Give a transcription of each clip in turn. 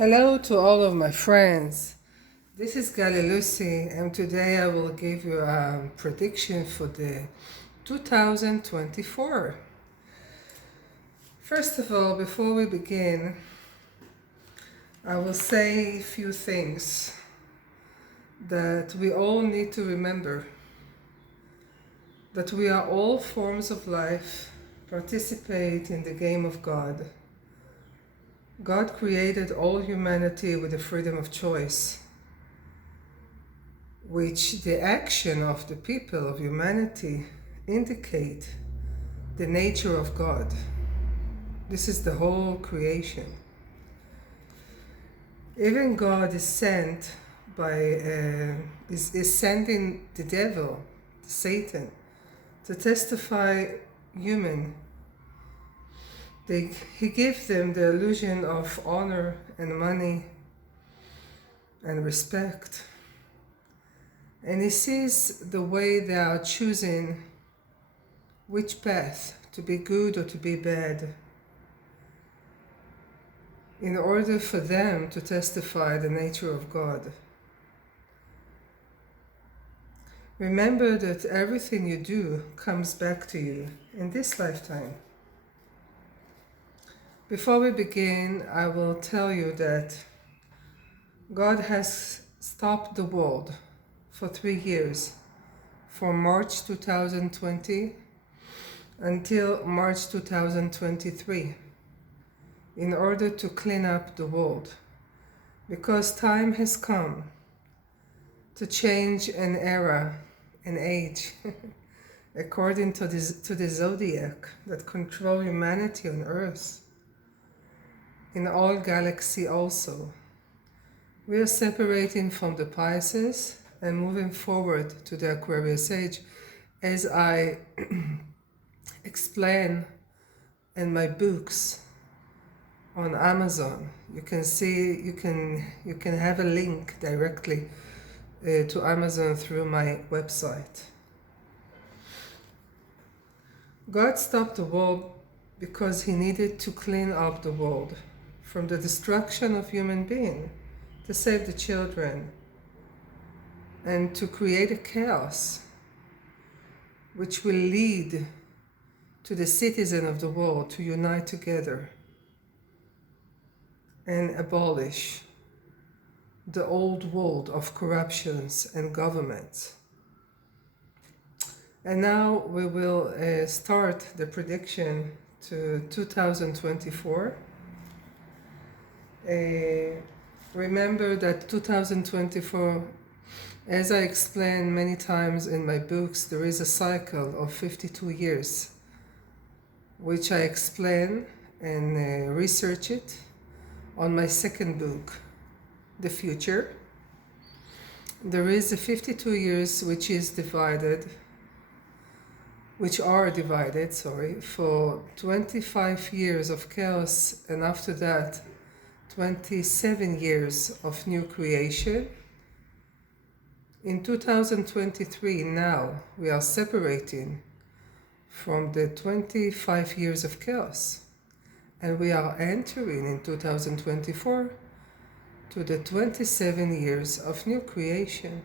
Hello to all of my friends. This is Gali Lucy, and today I will give you a prediction for the 2024. First of all, before we begin, I will say a few things that we all need to remember. That we are all forms of life, participate in the game of God. God created all humanity with the freedom of choice, which the action of the people of humanity indicate the nature of God. This is the whole creation. Even God is sent is sending the devil, Satan, to testify human. He gives them the illusion of honor and money and respect. And he sees the way they are choosing which path, to be good or to be bad, in order for them to testify the nature of God. Remember that everything you do comes back to you in this lifetime. Before we begin, I will tell you that God has stopped the world for 3 years, from March 2020 until March 2023, in order to clean up the world, because time has come to change an era, an age, according to the zodiac that control humanity on Earth. In all galaxy also. We are separating from the Pisces and moving forward to the Aquarius age, as I explain in my books on Amazon. You can see, you can have a link directly to Amazon through my website. God stopped the world because he needed to clean up the world from the destruction of human being, to save the children, and to create a chaos which will lead to the citizens of the world to unite together and abolish the old world of corruptions and governments. And now we will start the prediction to 2024. Remember that 2024, as I explained many times in my books, there is a cycle of 52 years, which I explain and research it on my second book, The Future. There is a 52 years which are divided, for 25 years of chaos, and after that 27 years of new creation. In 2023 now, we are separating from the 25 years of chaos, and we are entering in 2024 to the 27 years of new creation,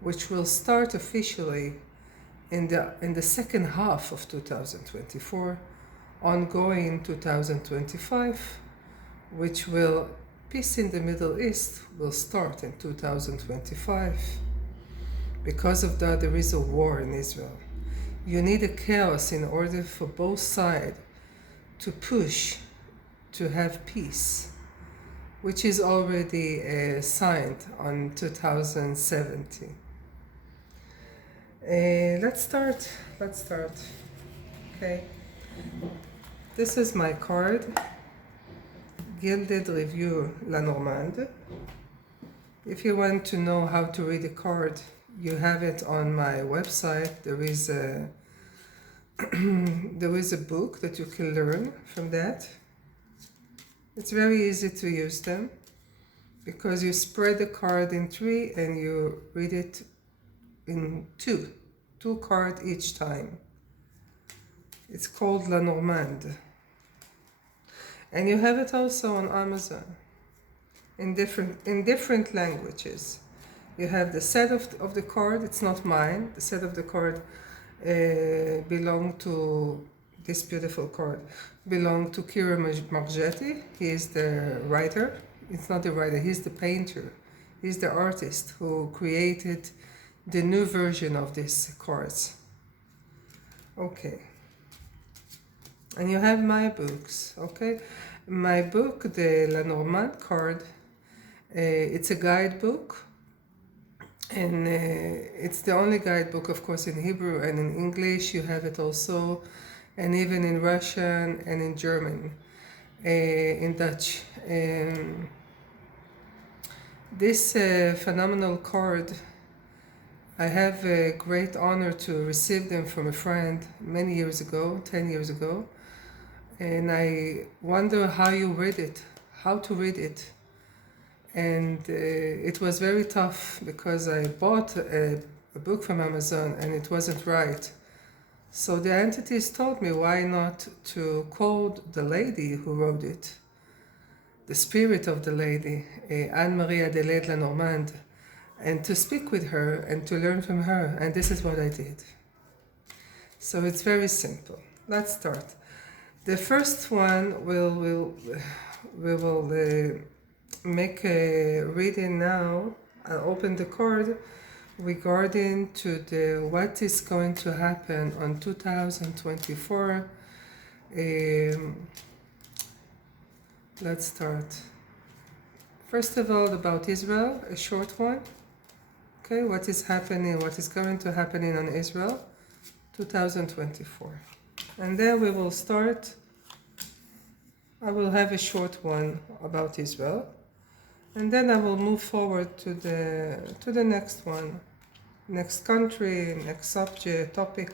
which will start officially in the second half of 2024, ongoing in 2025, which will, peace in the Middle East will start in 2025. Because of that, there is a war in Israel. You need a chaos in order for both sides to push to have peace, which is already signed on 2017. Let's start. Okay. This is my card. Gilded Review La Normande. If you want to know how to read a card, you have it on my website. There is a book that you can learn from that. It's very easy to use them because you spread the card in 3 and you read it in 2 cards each time. It's called La Normande. And you have it also on Amazon. in different languages. You have the set of the card. It's not mine. The set of the card belong to this beautiful card. Belong to Kira Margetti. He is the writer. It's not the writer. He's the painter. He's the artist who created the new version of these cards. Okay. And you have my books. Okay. My book, the La Normande card, it's a guidebook. And it's the only guidebook, of course, in Hebrew and in English. You have it also, and even in Russian and in German, in Dutch. This phenomenal card, I have a great honor to receive them from a friend many years ago, 10 years ago. And I wonder how you read it, how to read it. And it was very tough because I bought a book from Amazon and it wasn't right. So the entities told me why not to quote the lady who wrote it, the spirit of the lady, Anne-Marie Adelaide La Normande, and to speak with her and to learn from her. And this is what I did. So it's very simple. Let's start. The first one we will make a reading now. I'll open the card regarding to the what is going to happen on 2024. Let's start. First of all, about Israel, a short one. Okay, what is happening, what is going to happen on Israel 2024. And then we will start. I will have a short one about Israel. And then I will move forward to the next one, next country, next subject, topic.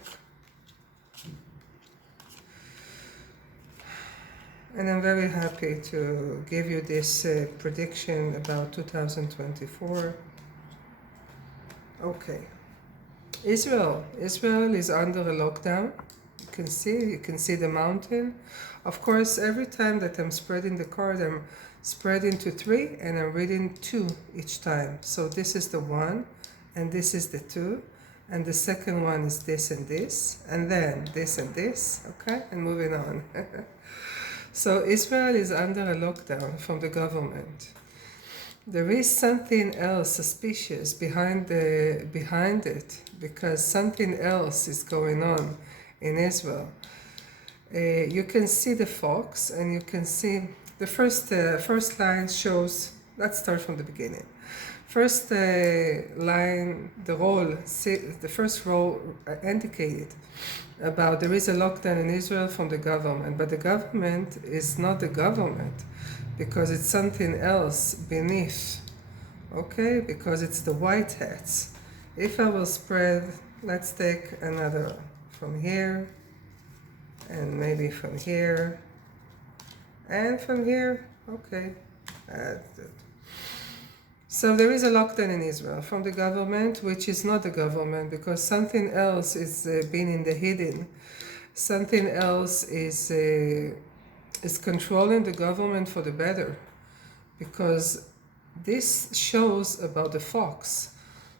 And I'm very happy to give you this prediction about 2024. Okay. Israel is under a lockdown. You can see the mountain. Of course, every time that I'm spreading the card, I'm spreading to 3 and I'm reading 2 each time. So this is the 1 and this is the 2 and the second one is this and this and then this and this, okay? And moving on. So Israel is under a lockdown from the government. There is something else suspicious behind it because something else is going on in Israel. You can see the fox and you can see the first line shows, let's start from the beginning. First line, the first row indicated about there is a lockdown in Israel from the government, but the government is not the government because it's something else beneath, okay? Because it's the white hats. If I will spread, let's take another from here and maybe from here. And from here, okay. So there is a lockdown in Israel from the government, which is not the government, because something else is being in the hidden. Something else is controlling the government for the better, because this shows about the fox.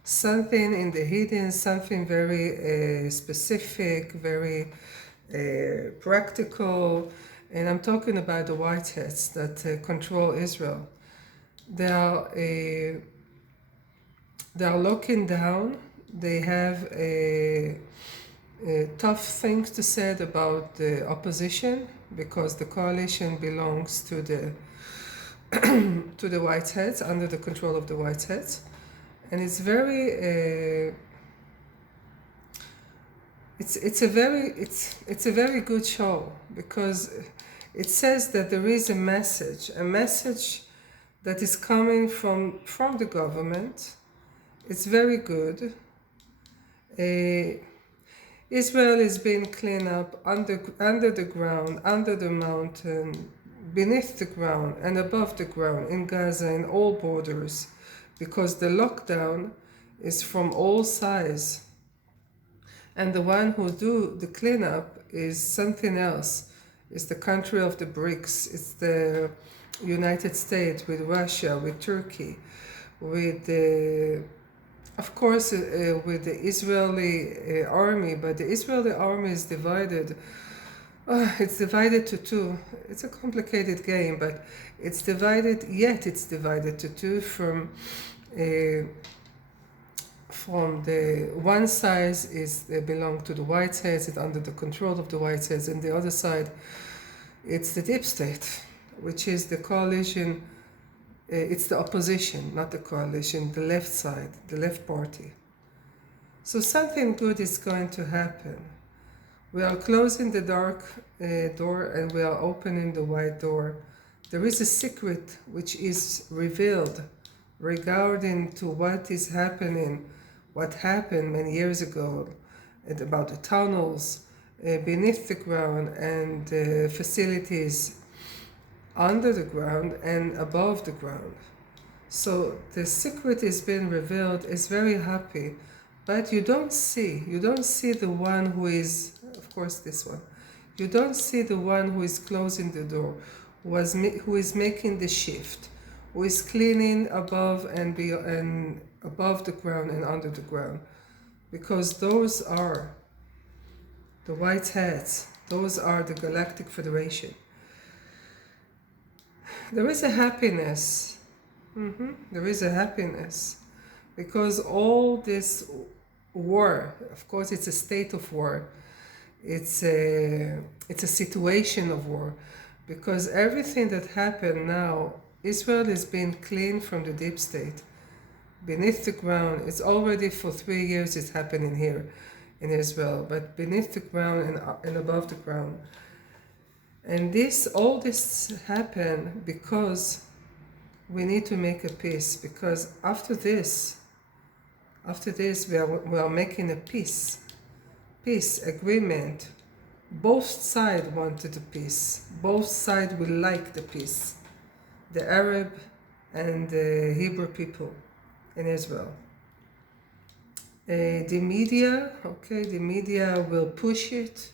Something in the hidden, something very specific, very practical. And I'm talking about the whiteheads that control Israel. They are locking down. They have tough things to say about the opposition because the coalition belongs to the to the whiteheads, under the control of the whiteheads, and it's very. It's a very good show because it says that there is a message that is coming from the government. It's very good. Israel is being cleaned up under the ground, under the mountain, beneath the ground and above the ground, in Gaza, in all borders, because the lockdown is from all sides. And the one who do the cleanup is something else. It's the country of the BRICS. United States, with Russia, with Turkey, with of course with the Israeli army, but the Israeli army is divided. It's divided to two. It's a complicated game, but it's divided. Yet it's divided to two from the one side is they belong to the white hats, it's under the control of the white hats, and the other side, it's the deep state, which is the coalition. It's the opposition, not the coalition, the left side, the left party. So something good is going to happen. We are closing the dark door and we are opening the white door. There is a secret which is revealed regarding to what is happening, what happened many years ago, and about the tunnels beneath the ground and facilities under the ground and above the ground. So the secret is being revealed. Is very happy, but you don't see the one who is, of course this one, you don't see the one who is closing the door, who is making the shift, who is cleaning above and above the ground and under the ground, because those are the white hats, those are the Galactic Federation. There is a happiness. There is a happiness because all this war, of course it's a state of war, it's a situation of war, because everything that happened now, Israel is being cleaned from the deep state beneath the ground. It's already for 3 years it's happening here in Israel, but beneath the ground and above the ground. And all this happened because we need to make a peace, because after this we are making a peace agreement. Both sides wanted a peace. Both sides will like the peace. The Arab and the Hebrew people in Israel. The media will push it.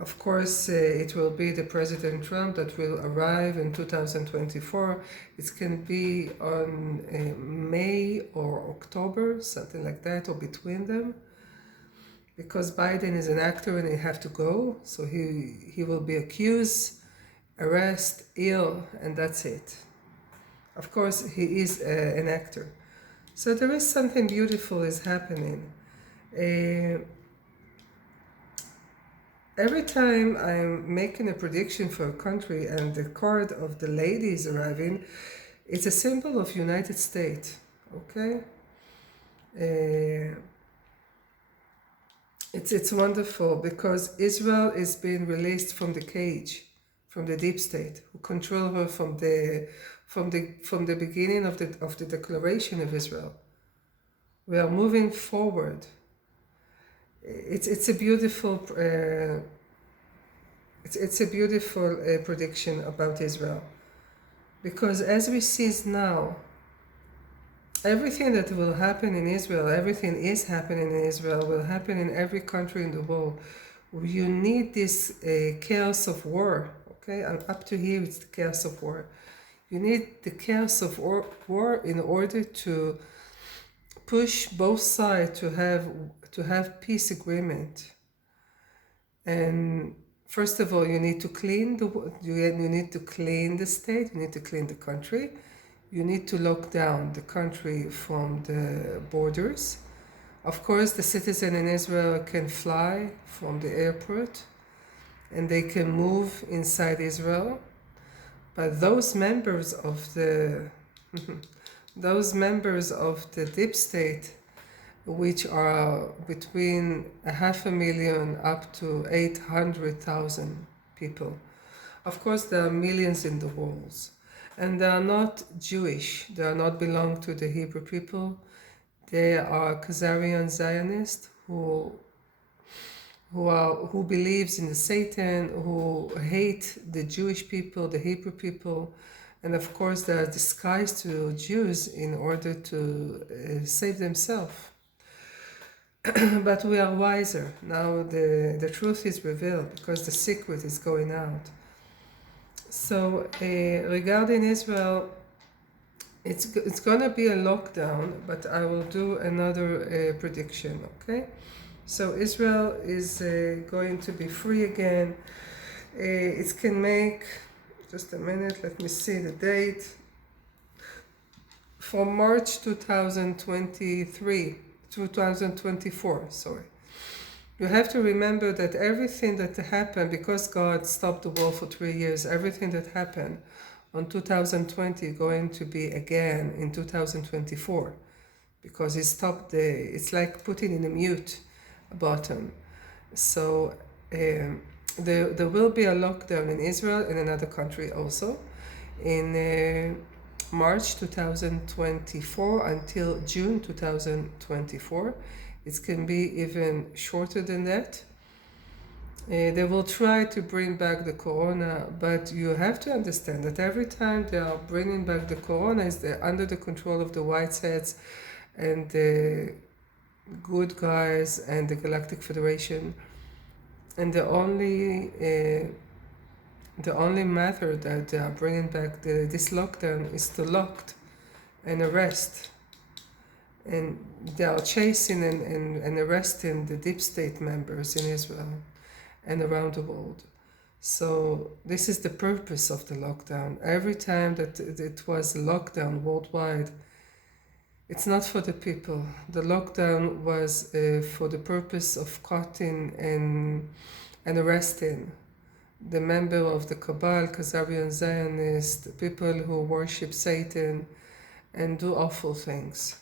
Of course, it will be the President Trump that will arrive in 2024. It can be on May or October, something like that, or between them. Because Biden is an actor and he have to go, so he will be accused, arrested, ill, and that's it. Of course, he is an actor. So there is something beautiful is happening. Every time I'm making a prediction for a country and the card of the lady is arriving, it's a symbol of United States, okay? It's wonderful because Israel is being released from the cage, from the deep state, who control her from the beginning of the declaration of Israel. We are moving forward. It's a beautiful prediction about Israel, because as we see now, everything that will happen in Israel, everything is happening in Israel, will happen in every country in the world. You need this chaos of war, okay? And up to here, it's the chaos of war. You need the chaos of war in order to push both sides to have peace agreement. And first of all, you need to clean the state, you need to clean the country. You need to lock down the country from the borders. Of course, the citizen in Israel can fly from the airport and they can move inside Israel. But those members of the deep state, which are between 500,000 up to 800,000 people, of course there are millions in the walls. And they are not Jewish. They are not belong to the Hebrew people. They are Khazarian Zionists who believes in the Satan, who hate the Jewish people, the Hebrew people, and of course they are disguised to Jews in order to save themselves. But we are wiser now. The truth is revealed because the secret is going out. So regarding Israel, it's gonna be a lockdown, but I will do another prediction, okay? So Israel is going to be free again. It can make, just a minute, let me see the date. From March 2024, sorry. You have to remember that everything that happened, because God stopped the war for 3 years, everything that happened on 2020 going to be again in 2024, because he stopped it's like putting in a mute button. So there will be a lockdown in Israel and another country also in March 2024 until June 2024. It can be even shorter than that. They will try to bring back the corona, but you have to understand that every time they are bringing back the corona, is under the control of the Whiteheads and the good guys and the Galactic Federation. And the only method that they are bringing back this lockdown is to lock and arrest. And they are chasing and arresting the deep state members in Israel and around the world. So this is the purpose of the lockdown. Every time that it was lockdown worldwide, it's not for the people. The lockdown was for the purpose of cutting and arresting the member of the Cabal, Khazarian Zionists, the people who worship Satan and do awful things.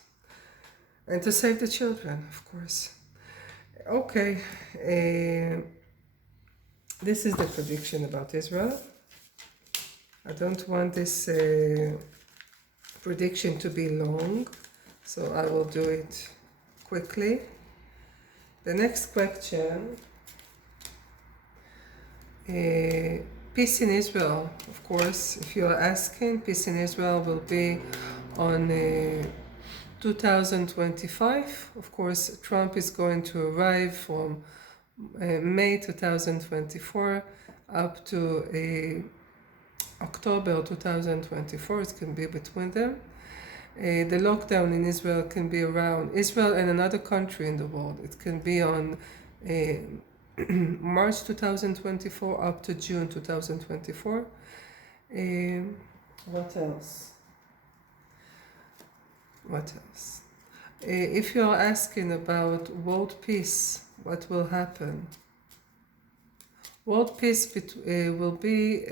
And to save the children, of course. Okay, this is the prediction about Israel. I don't want this prediction to be long, so I will do it quickly. The next question, peace in Israel, of course. If you are asking, peace in Israel will be on 2025. Of course, Trump is going to arrive from May 2024 up to October 2024. It can be between them. The lockdown in Israel can be around Israel and another country in the world. It can be on March 2024 up to June 2024. What else? If you are asking about world peace, what will happen? World peace will be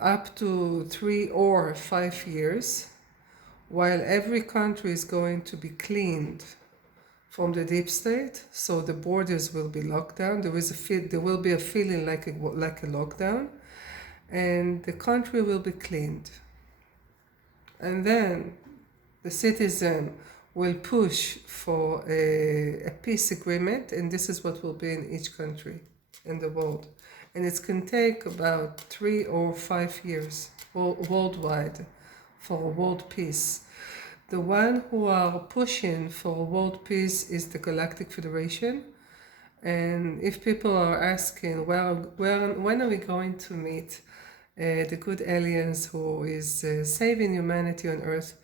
up to 3 or 5 years, while every country is going to be cleaned from the deep state, so the borders will be locked down. There will be a feeling like a lockdown, and the country will be cleaned. And then the citizen will push for a peace agreement, and this is what will be in each country in the world. And it can take about 3 or 5 years worldwide for a world peace. The one who are pushing for world peace is the Galactic Federation. And if people are asking, when are we going to meet the good aliens who is saving humanity on Earth,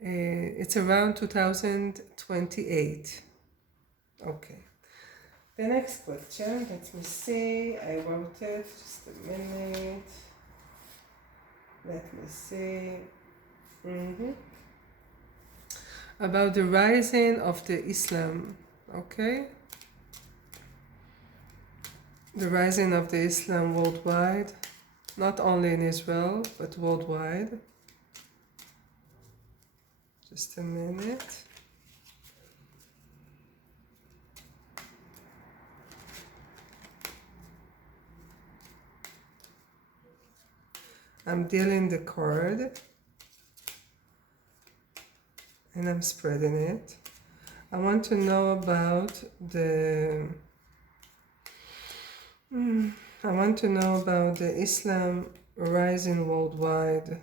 it's around 2028. Okay. The next question, let me see, I wrote it, just a minute. Let me see. About the rising of the Islam, okay? The rising of the Islam worldwide. Not only in Israel, but worldwide. Just a minute. I'm dealing the card and I'm spreading it. I want to know about the Islam rising worldwide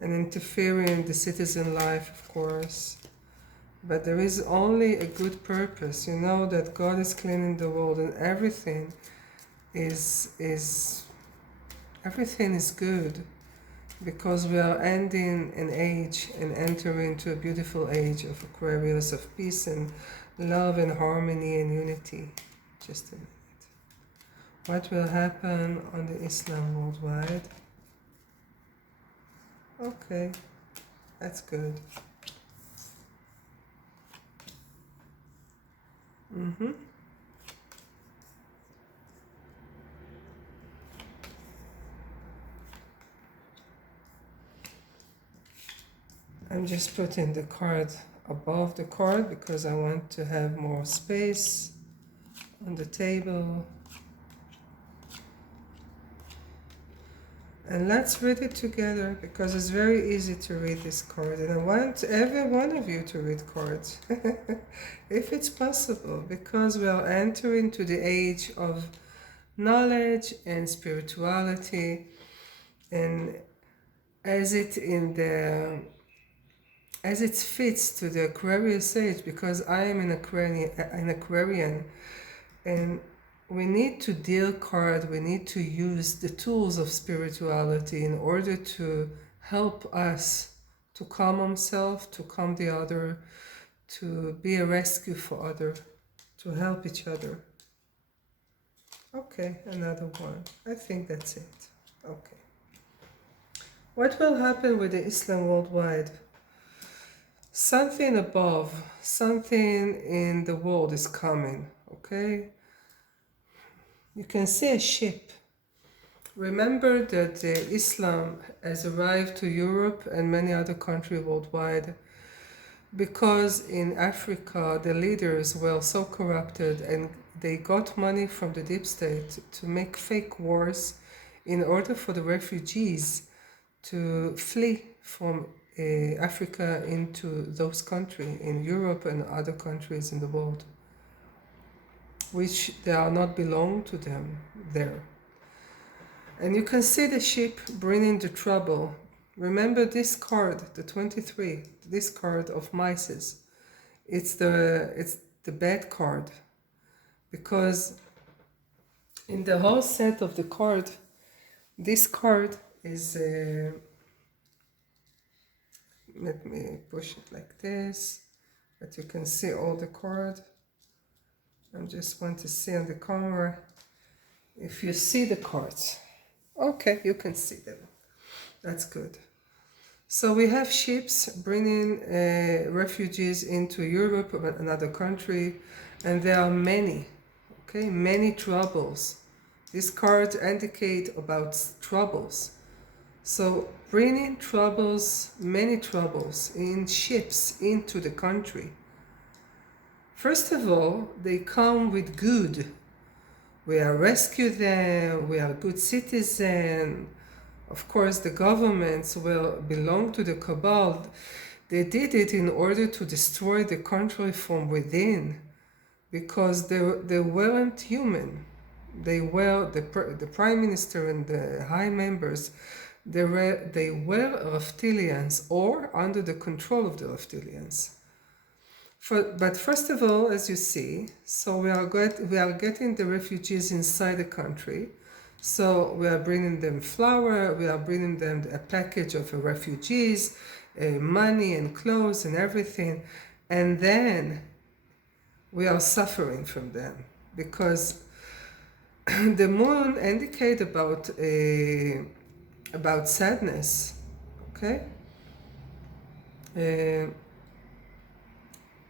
and interfering in the citizen life, of course. But there is only a good purpose. You know that God is cleaning the world, and everything is everything is good, because we are ending an age and entering into a beautiful age of Aquarius, of peace and love and harmony and unity. Just a minute. What will happen on the Islam worldwide? Okay, that's good. I'm just putting the card above the card because I want to have more space on the table. And let's read it together, because it's very easy to read this card. And I want every one of you to read cards, if it's possible, because we are entering to the age of knowledge and spirituality. And as it fits to the Aquarius age, because I am an Aquarian, and we need to deal card, we need to use the tools of spirituality in order to help us to calm ourselves, to calm the other, to be a rescue for other, to help each other. Okay, another one. I think that's it. Okay. What will happen with the Islam worldwide? Something above, something in the world is coming, okay? You can see a ship. Remember that Islam has arrived to Europe and many other countries worldwide because in Africa the leaders were so corrupted and they got money from the deep state to make fake wars in order for the refugees to flee from Africa into those countries in Europe and other countries in the world, which they are not belong to them there. And you can see the ship bringing the trouble. Remember this card, the 23, this card of Mises. It's the bad card, because in the whole set of the card, this card is, let me push it like this, that you can see all the card. I just want to see on the camera if you see the cards. Okay, you can see them. That's good. So we have ships bringing refugees into Europe or another country, and there are many, okay, many troubles. These cards indicate about troubles. So bringing troubles, many troubles in ships into the country. First of all, they come with good. We are rescue them, we are good citizens. Of course, the governments will belong to the cabal. They did it in order to destroy the country from within, because they weren't human. They were, the prime minister and the high members, they were reptilians or under the control of the reptilians. But first of all, as you see, so we are getting the refugees inside the country. So we are bringing them flour, we are bringing them a package of refugees, money and clothes and everything. And then we are suffering from them, because the moon indicates about sadness, okay?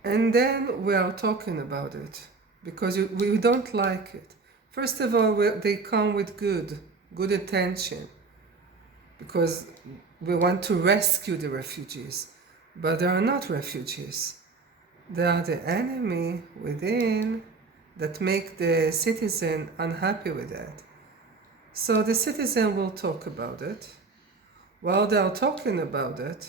And then we are talking about it, because we don't like it. First of all, they come with good intention, because we want to rescue the refugees, but they are not refugees. They are the enemy within that make the citizen unhappy with that. So the citizen will talk about it. While they are talking about it,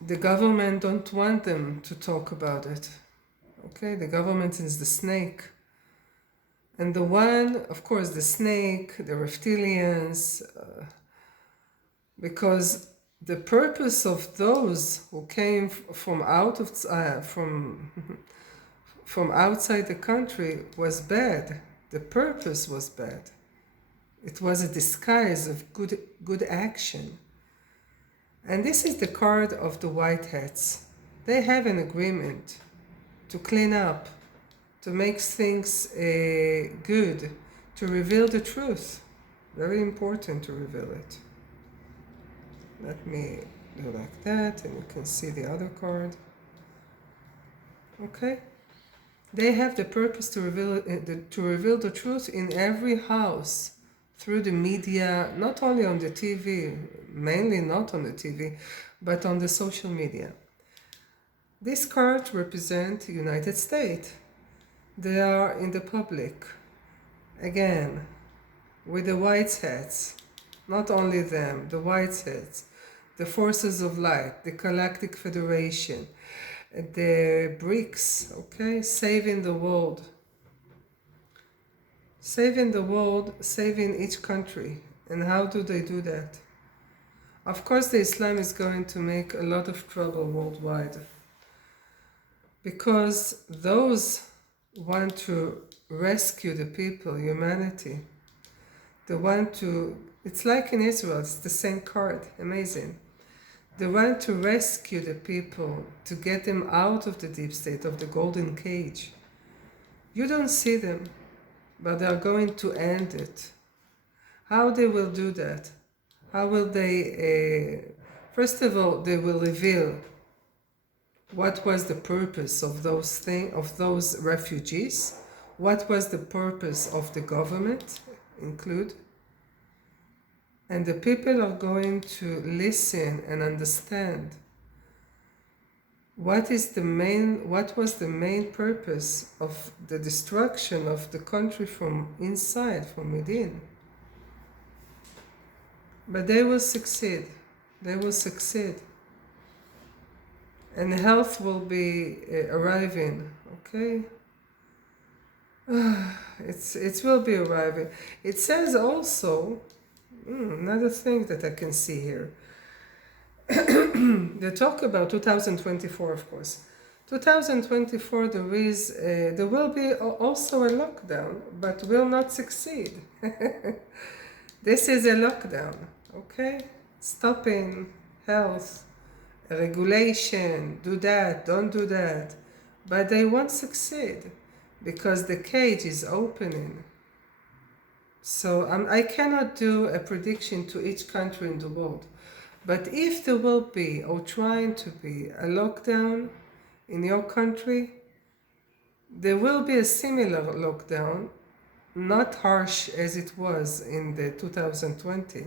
the government don't want them to talk about it. Okay, the government is the snake. And the one, of course, the snake, the reptilians, because the purpose of those who came from outside the country was bad. The purpose was bad. It was a disguise of good action. And this is the card of the white hats. They have an agreement to clean up, to make things good, to reveal the truth. Very important to reveal it. Let me do like that, and you can see the other card. Okay? They have the purpose to reveal the truth in every house, through the media, not only on the TV, mainly not on the TV, but on the social media. This card represents the United States. They are in the public, again, with the white hats, not only them, the white hats, the forces of light, the Galactic Federation, the BRICS, okay, saving the world. Saving the world, saving each country. And how do they do that? Of course, the Islam is going to make a lot of trouble worldwide, because those want to rescue the people, humanity. They want to, it's like in Israel, it's the same card, amazing. They want to rescue the people, to get them out of the deep state, of the golden cage. You don't see them, but they are going to end it. How they will do that? How will they, first of all, they will reveal what was the purpose of those refugees, what was the purpose of the government, include. And the people are going to listen and understand what was the main purpose of the destruction of the country from inside, from within. But they will succeed. They will succeed. And health will be arriving, okay? It will be arriving. It says also, another thing that I can see here. They talk about 2024, of course. 2024, there will be also a lockdown, but will not succeed. This is a lockdown, okay? Stopping health, regulation, do that, don't do that. But they won't succeed because the cage is opening. So I cannot do a prediction to each country in the world. But if there will be, or trying to be, a lockdown in your country, there will be a similar lockdown, not harsh as it was in the 2020.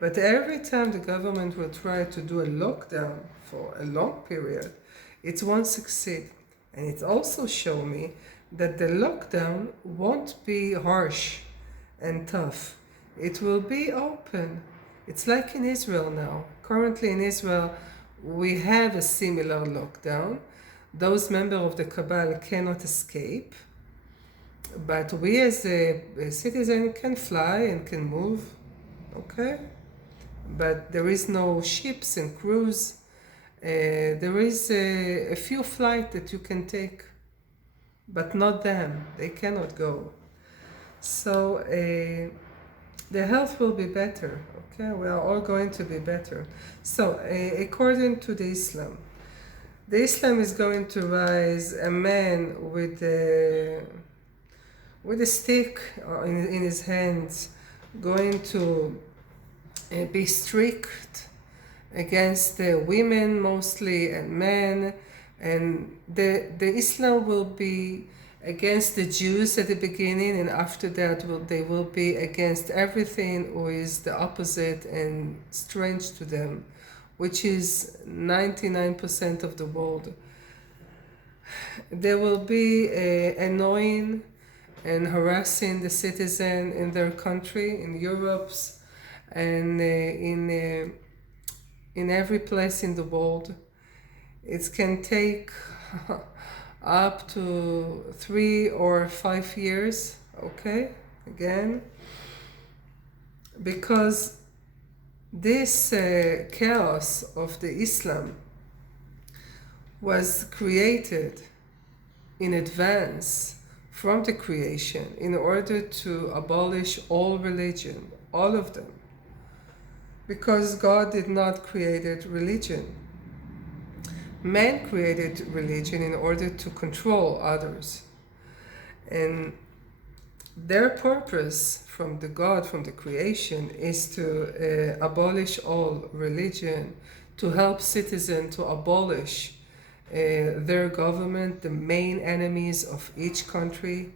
But every time the government will try to do a lockdown for a long period, it won't succeed. And it also shows me that the lockdown won't be harsh and tough. It will be open. It's like in Israel now. Currently in Israel, we have a similar lockdown. Those members of the cabal cannot escape. But we as a citizen can fly and can move, okay? But there is no ships and cruise. There is a few flights that you can take, but not them. They cannot go. So the health will be better, okay? We are all going to be better. So according to the Islam is going to rise a man with a stick in his hands, going to be strict against the women mostly and men, and the Islam will be against the Jews at the beginning, and after that they will be against everything who is the opposite and strange to them, which is 99% of the world. They will be annoying and harassing the citizen in their country, in Europe, and in every place in the world. It can take up to 3 or 5 years, okay, again, because this chaos of the Islam was created in advance from the creation in order to abolish all religion, all of them. Because God did not create religion. Man created religion in order to control others. And their purpose from the God, from the creation, is to abolish all religion, to help citizens to abolish their government, the main enemies of each country,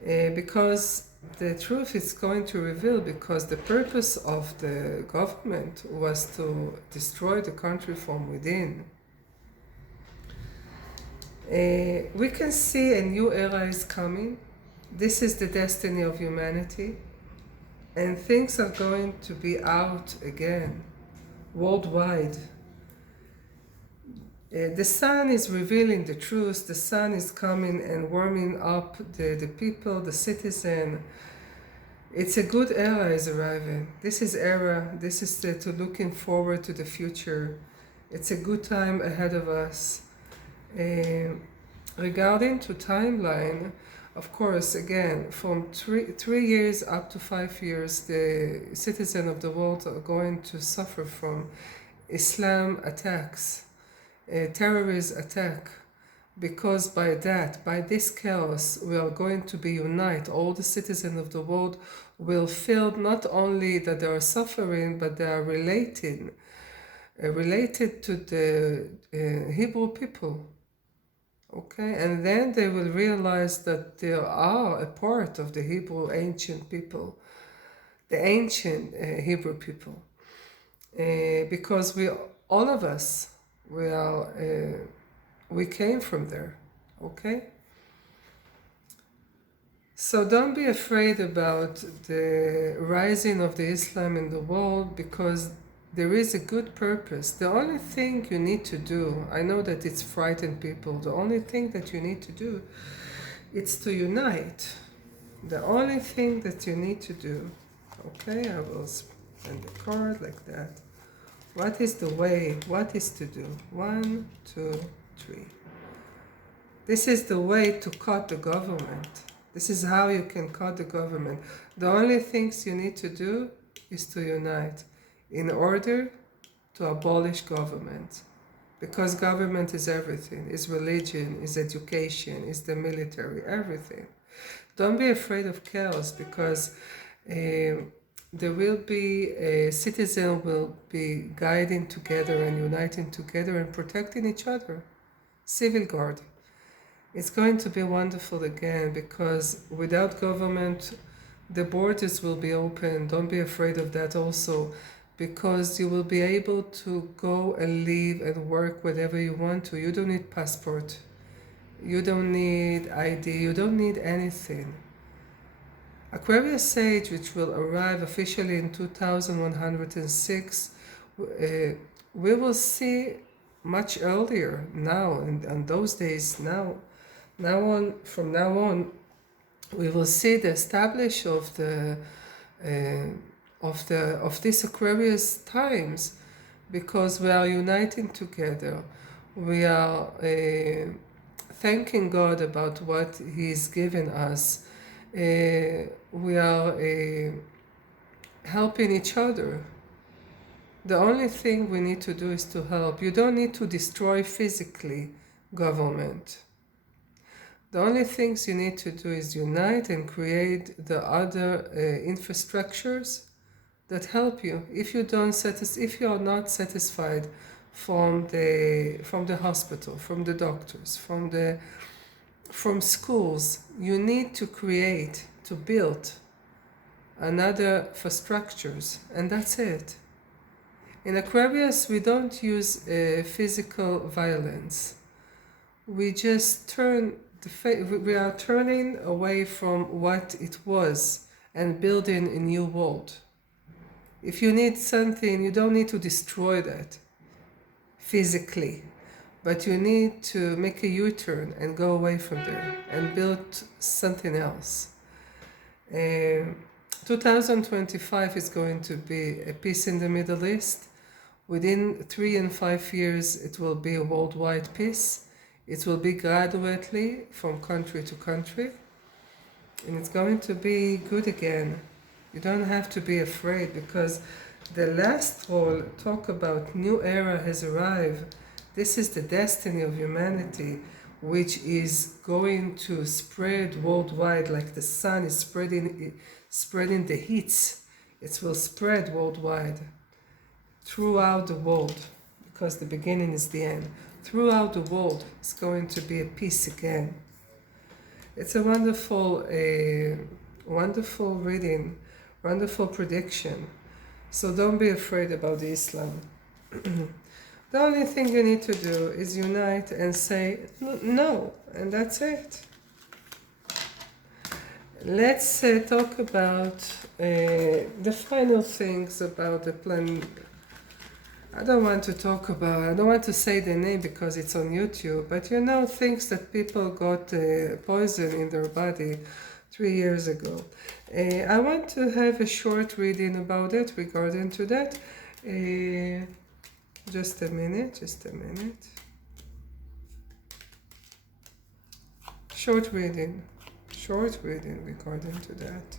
because the truth is going to reveal, because the purpose of the government was to destroy the country from within. We can see a new era is coming. This is the destiny of humanity, and things are going to be out again, worldwide. The sun is revealing the truth. The sun is coming and warming up the people, the citizen. It's a good era is arriving. This is to looking forward to the future. It's a good time ahead of us. Regarding to timeline, of course, again, from 3 years up to 5 years, the citizens of the world are going to suffer from Islam attacks, terrorist attack, because by this chaos, we are going to be united. All the citizens of the world will feel not only that they are suffering, but they are related to the Hebrew people. Okay, and then they will realize that they are a part of the Hebrew ancient people, the ancient Hebrew people, because all of us, we came from there. Okay, so don't be afraid about the rising of the Islam in the world, because there is a good purpose. The only thing you need to do, I know that it's frightened people, the only thing that you need to do is to unite. The only thing that you need to do. Okay, I will send the card like that. What is the way? What is to do? 1, 2, 3. This is the way to cut the government. This is how you can cut the government. The only things you need to do is to unite in order to abolish government. Because government is everything. Is religion, is education, is the military, everything. Don't be afraid of chaos, because there will be, citizens will be guiding together and uniting together and protecting each other. Civil guard. It's going to be wonderful again, because without government, the borders will be open. Don't be afraid of that also, because you will be able to go and live and work wherever you want to. You don't need passport. You don't need ID. You don't need anything. Aquarius age, which will arrive officially in 2106, we will see much earlier now, and those days from now on, we will see the establishment of these Aquarius times, because we are uniting together. We are thanking God about what He's given us. We are helping each other. The only thing we need to do is to help. You don't need to destroy physically government. The only things you need to do is unite and create the other infrastructures that help you. If you are not satisfied from the hospital, from the doctors, from schools, you need to build another infrastructures, and that's it. In Aquarius, we don't use physical violence. We just we are turning away from what it was and building a new world. If you need something, you don't need to destroy that physically, but you need to make a U-turn and go away from there and build something else. 2025 is going to be a peace in the Middle East. Within 3 and 5 years, it will be a worldwide peace. It will be gradually from country to country. and it's going to be good again. You don't have to be afraid, because the last role talk about new era has arrived. This is the destiny of humanity, which is going to spread worldwide like the sun is spreading the heat. It will spread worldwide, throughout the world, because the beginning is the end. Throughout the world, it's going to be a peace again. It's a wonderful reading, wonderful prediction. So don't be afraid about Islam. The only thing you need to do is unite and say no, and that's it. Let's talk about the final things about the plan. I don't want to say the name because it's on YouTube, but things that people got poison in their body 3 years ago. I want to have a short reading about it regarding to that. Just a minute. Short reading regarding to that.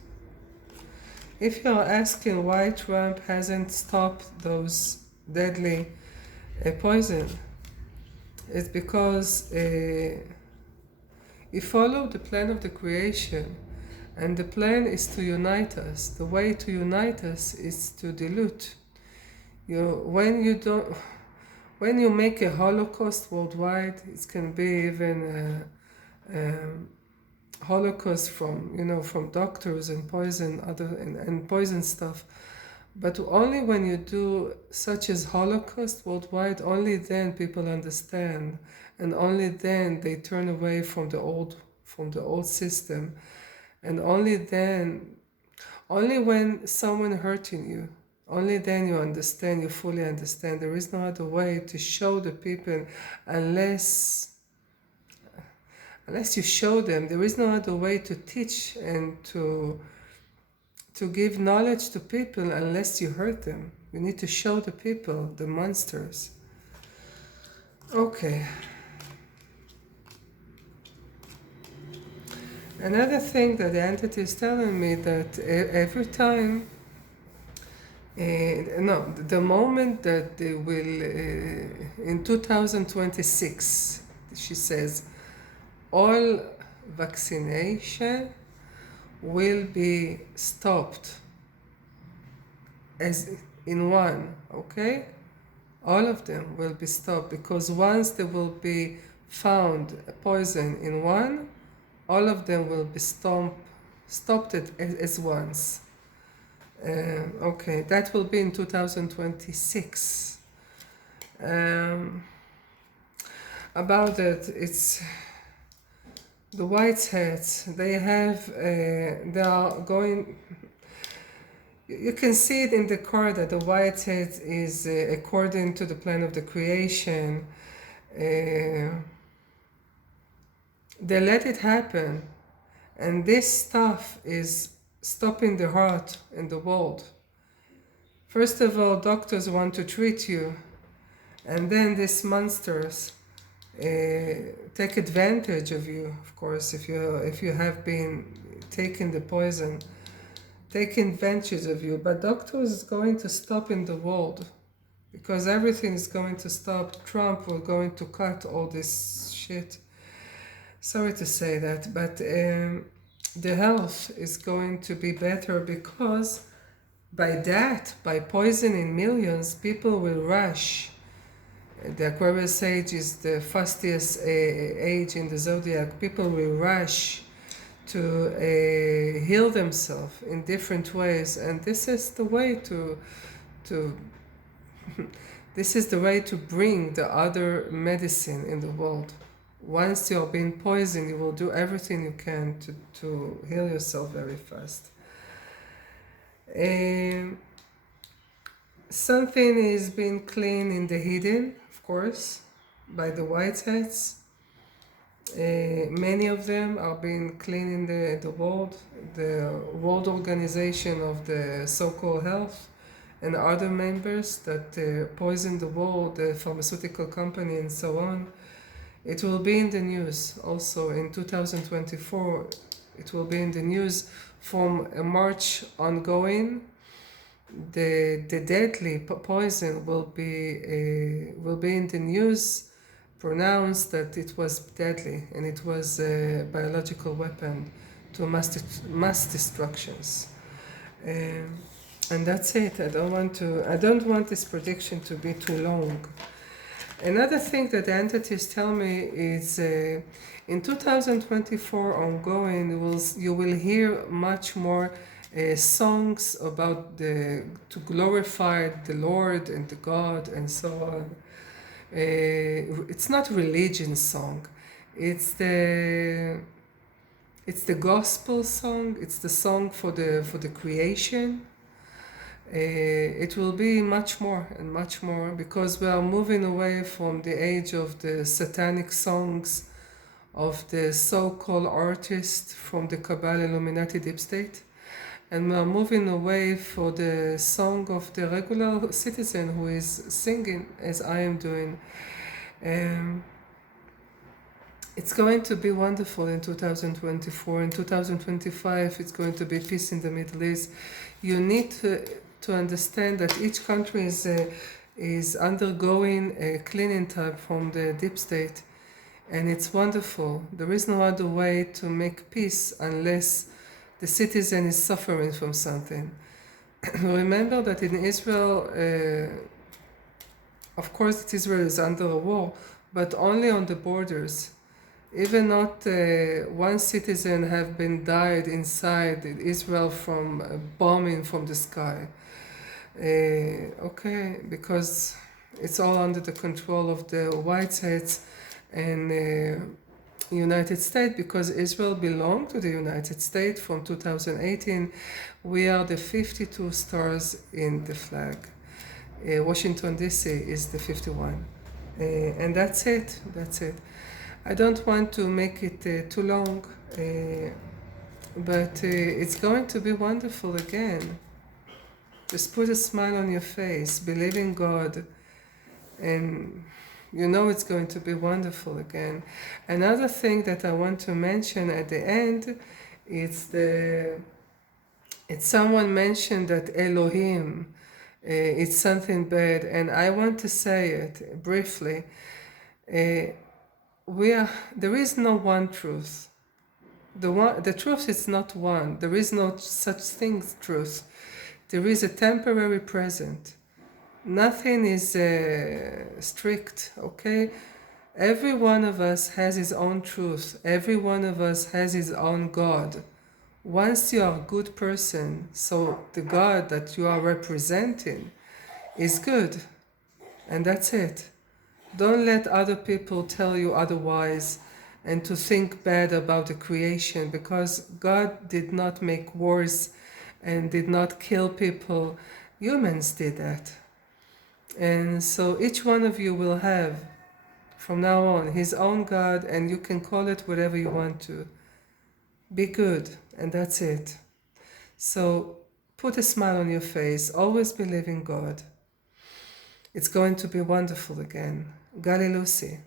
If you're asking why Trump hasn't stopped those deadly poison, it's because he followed the plan of the creation, and the plan is to unite us. The way to unite us is to dilute. When you make a Holocaust worldwide, it can be even Holocaust from doctors and poison and poison stuff. But only when you do such as Holocaust worldwide, only then people understand, and only then they turn away from the old system, and only when someone hurting you, only then you understand, you fully understand. There is no other way to show the people unless you show them. There is no other way to teach and to give knowledge to people unless you hurt them. You need to show the people, the monsters. Okay. Another thing that the entity is telling me that every time, the moment that they will, in 2026, she says, all vaccination will be stopped as in one, okay? All of them will be stopped, because once there will be found a poison in one, all of them will be stopped as once. Okay, that will be in 2026. About it, it's the white hats. They are going. You can see it in the card that the white hat is according to the plan of the creation. They let it happen, and this stuff is stopping the heart in the world. First of all, doctors want to treat you, and then these monsters take advantage of you. Of course, if you have been taking the poison, take advantage of you. But doctors is going to stop in the world, because everything is going to stop. Trump will going to cut all this shit. Sorry to say that, but the health is going to be better, because by poisoning millions, people will rush. The Aquarius age is the fastest age in the zodiac. People will rush to heal themselves in different ways, and this is the way to this is the way to bring the other medicine in the world. Once you're being poisoned, you will do everything you can to heal yourself very fast. Something is being cleaned in the hidden, of course, by the white hats. Many of them are being cleaned in the world. The World Organization of the so-called health and other members that poison the world, the pharmaceutical company and so on. It will be in the news also in 2024. It will be in the news from March ongoing. The deadly poison will be in the news, pronounced that it was deadly and it was a biological weapon to mass destructions. And that's it. I don't want this prediction to be too long. Another thing that the entities tell me is in 2024 ongoing, you will hear much more songs about to glorify the Lord and the God and so on. It's not religion song. It's the gospel song. It's the song for the creation. It will be much more and much more, because we are moving away from the age of the satanic songs of the so-called artists from the Kabbalah Illuminati deep state, and we are moving away for the song of the regular citizen who is singing as I am doing. It's going to be wonderful in 2024. In 2025, it's going to be peace in the Middle East. You need to understand that each country is undergoing a cleaning type from the deep state, and it's wonderful. There is no other way to make peace unless the citizen is suffering from something. Remember that in Israel, of course, Israel is under a war, but only on the borders. Even not one citizen have been died inside Israel from bombing from the sky. Okay, because it's all under the control of the Whiteheads and United States, because Israel belonged to the United States from 2018. We are the 52 stars in the flag. Washington DC is the 51. And that's it. I don't want to make it too long, but it's going to be wonderful again. Just put a smile on your face, believe in God, and you know it's going to be wonderful again. Another thing that I want to mention at the end is someone mentioned that Elohim, it's something bad, and I want to say it briefly. There is no one truth. The truth is not one. There is no such thing as truth. There is a temporary present. Nothing is strict, okay? Every one of us has his own truth. Every one of us has his own God. Once you are a good person, so the God that you are representing is good. And that's it. Don't let other people tell you otherwise and to think bad about the creation, because God did not make wars and did not kill people. Humans did that. And so each one of you will have, from now on, his own God, and you can call it whatever you want to. Be good, and that's it. So put a smile on your face. Always believe in God. It's going to be wonderful again. Gali Lucy.